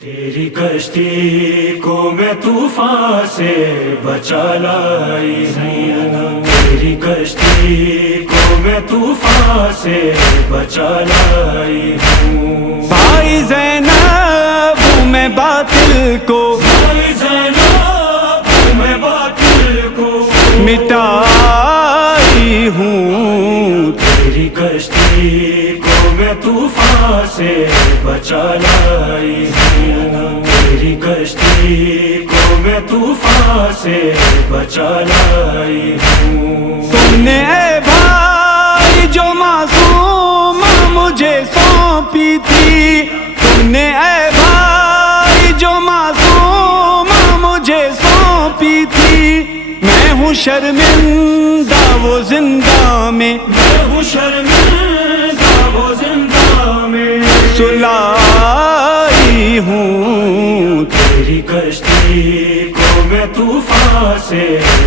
تیری کشتی کو میں طوفان سے بچا لائی ہوں، تیری کشتی کو میں طوفان سے بچا لائی ہوں۔ بھائی زینب میں باطل کو، بھائی زینب میں باطل کو مٹائی ہوں، تیری کشتی کو میں طوفان سے بچا لائی ہوں، تیری کشتی کو میں طوفان سے بچا لائی ہوں۔ تم نے اے بھائی جو معصوم مجھے سونپی تھی، تم نے اے بھائی جو معصوم مجھے سونپی تھی، میں ہوں شرمندہ وہ زندہ میں، میں ہوں شرمندہ وہ زندہ میں سلائی ہوں، تیری کشتی کو میں طوفان سے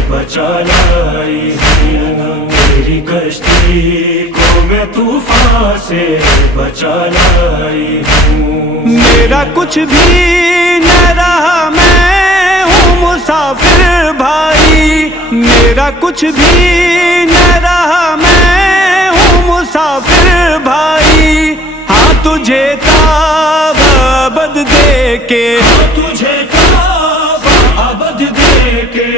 بچا لائی ہوں، تیری کشتی کو میں طوفان سے بچا لائی ہوں۔ میرا کچھ بھی نہ رہا، میں ہوں مسافر بھائی، میرا کچھ بھی نہ رہا، میں ہوں مسافر بھائی، ہاں تجھے تاب ابد دے کے، تجھے تاب ابد دے کے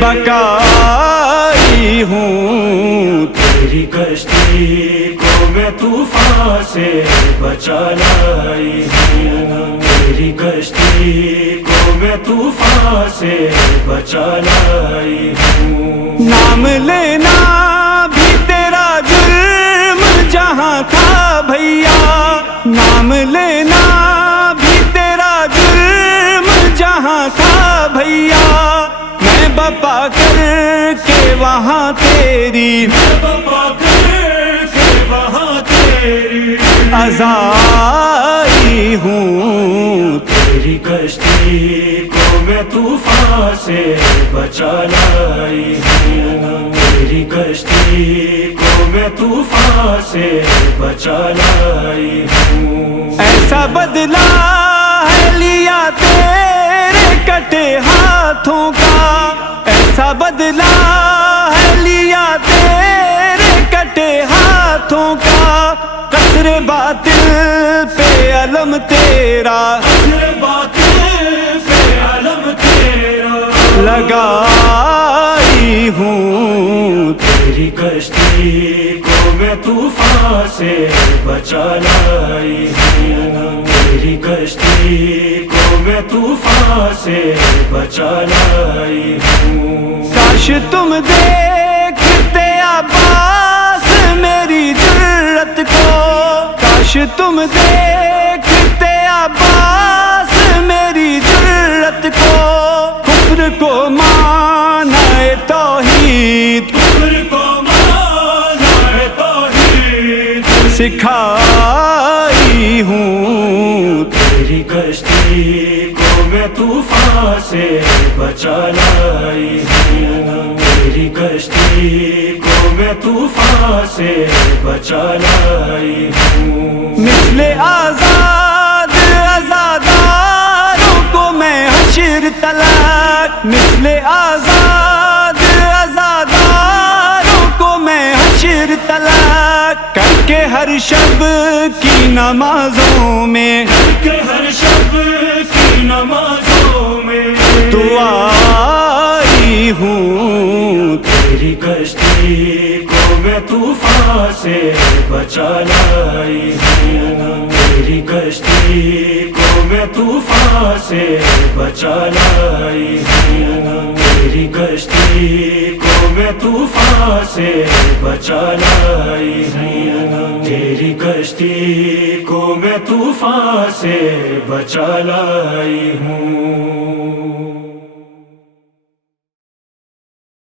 بقائی ہوں، تیری کشتی کو میں طوفان سے بچا لائی ہوں، تیری کشتی کو میں طوفان سے بچا لائی ہوں۔ نام لینا بھی تیرا جرم جہاں تھا بھیا، نام لینا بھی تیرا جرم جہاں تھا بھیا، میں بپا کر کے وہاں تیری، میں بپا کر کے وہاں تیری عزائی ہوں، تیری کشتی کو میں طوفان سے بچا لائی ہوں، تیری کشتی کو میں طوفان سے بچا لائی ہوں۔ ایسا بدلہ ہے لیا تیرے کٹے ہاتھوں کا، ایسا بدلہ ہے لیا تیرے کٹے ہاتھوں کا، قصر باطل پہ علم تیرا، قصر باطل پہ علم تیرا لگائی ہوں، تیری کشتی کو میں طوفان سے بچا لائی ہوں، تیری کشتی کو میں طوفان سے بچا لائی ہوں۔ کاش تم دیکھتے عباس میری جرت کو، کاش تم دیکھتے عباس میری جرت کو، کفر کو مانائے توحید، کفر کو مانائے توحید سکھائی ہوں، تیری کشتی کو میں طوفان سے بچا لائی ہوں، تیری کشتی کو میں طوفان سے بچا لائی ہوں۔ مثل آزاد آزاداروں کو میں حشر طلب، مثل آزاد آزاداروں کو میں حشر طلب کر کے ہر شب کی نمازوں میں، کہ ہر شب کی نمازوں میں دعائی ہوں، تیری کشتی کو میں طوفان سے بچا لائی ہوں، تیری کشتی کو میں طوفان سے بچا لائی ہوں، تیری کشتی کو میں طوفان سے بچا لائی ہوں، تیری کشتی کو میں طوفان سے بچا لائی ہوں۔